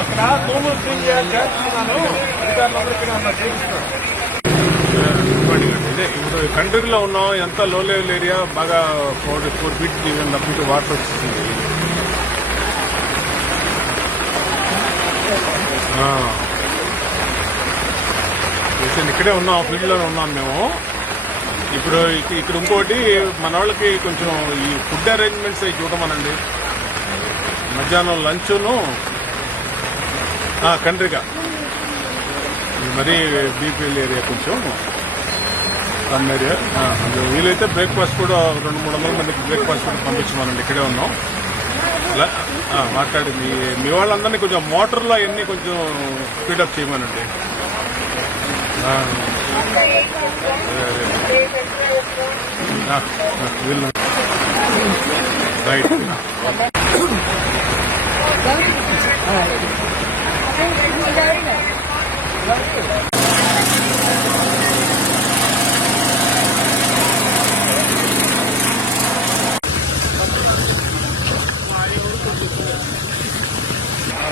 అక్కడ తూములు క్లీన్ చేయాలి చేస్తున్నాను. అధికారులందరికీ అన్న చేయిస్తున్నాను. ఇదే ఇప్పుడు కంట్రీలో ఉన్నాం. ఎంత లో లెవెల్ ఏరియా బాగా 4 ఫీట్ అప్పుడు వాటర్ వచ్చింది. ఇక్కడే ఉన్నాం, ఫీల్డ్ లోనే ఉన్నాం మేము. ఇప్పుడు ఇక్కడ ఇంకోటి మన వాళ్ళకి కొంచెం ఈ ఫుడ్ అరేంజ్మెంట్స్ అవి చూడమనండి. మధ్యాహ్నం లంచ్ను కంట్రీగా మరీ బీపీఎల్ ఏరియా కొంచెం సమ్ ఏరియా. వీలైతే బ్రేక్ఫాస్ట్ కూడా 200-300 మందికి బ్రేక్ఫాస్ట్ కూడా పంపించమనండి. ఇక్కడే ఉన్నాం. మాట్లాడి మీ వాళ్ళందరినీ కొంచెం మోటార్లో అవన్నీ కొంచెం స్పీడప్ చేయమనండి. వీళ్ళు రైట్.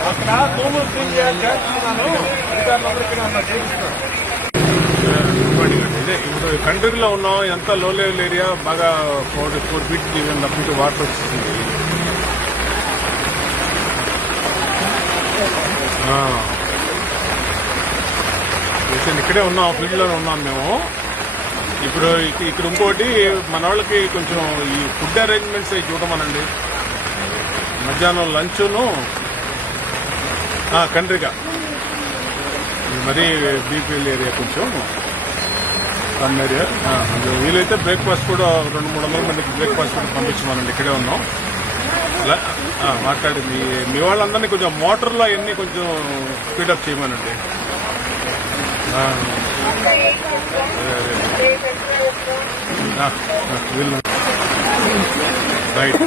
అక్కడ తూములు క్లీన్ చేయాలి చేస్తున్నాను. అధికారులందరికీ అన్న చేయిస్తున్నాను. ఇదే ఇప్పుడు కంట్రీలో ఉన్నాం. ఎంత లో లెవెల్ ఏరియా బాగా 4 ఫీట్ అప్పుడు వాటర్ వచ్చింది. ఇక్కడే ఉన్నాం, ఫీల్డ్ లోనే ఉన్నాం మేము. ఇప్పుడు ఇక్కడ ఇంకోటి మన వాళ్ళకి కొంచెం ఈ ఫుడ్ అరేంజ్మెంట్స్ అవి చూడమనండి. మధ్యాహ్నం లంచ్ను కంట్రీగా మరీ బీపీఎల్ ఏరియా కొంచెం సమ్ ఏరియా. వీలైతే బ్రేక్ఫాస్ట్ కూడా 200-300 మందికి బ్రేక్ఫాస్ట్ కూడా పంపించమనండి. ఇక్కడే ఉన్నాం. మాట్లాడి మీ వాళ్ళందరినీ కొంచెం మోటార్లో అవన్నీ కొంచెం స్పీడప్ చేయమనండి. వీళ్ళు రైట్.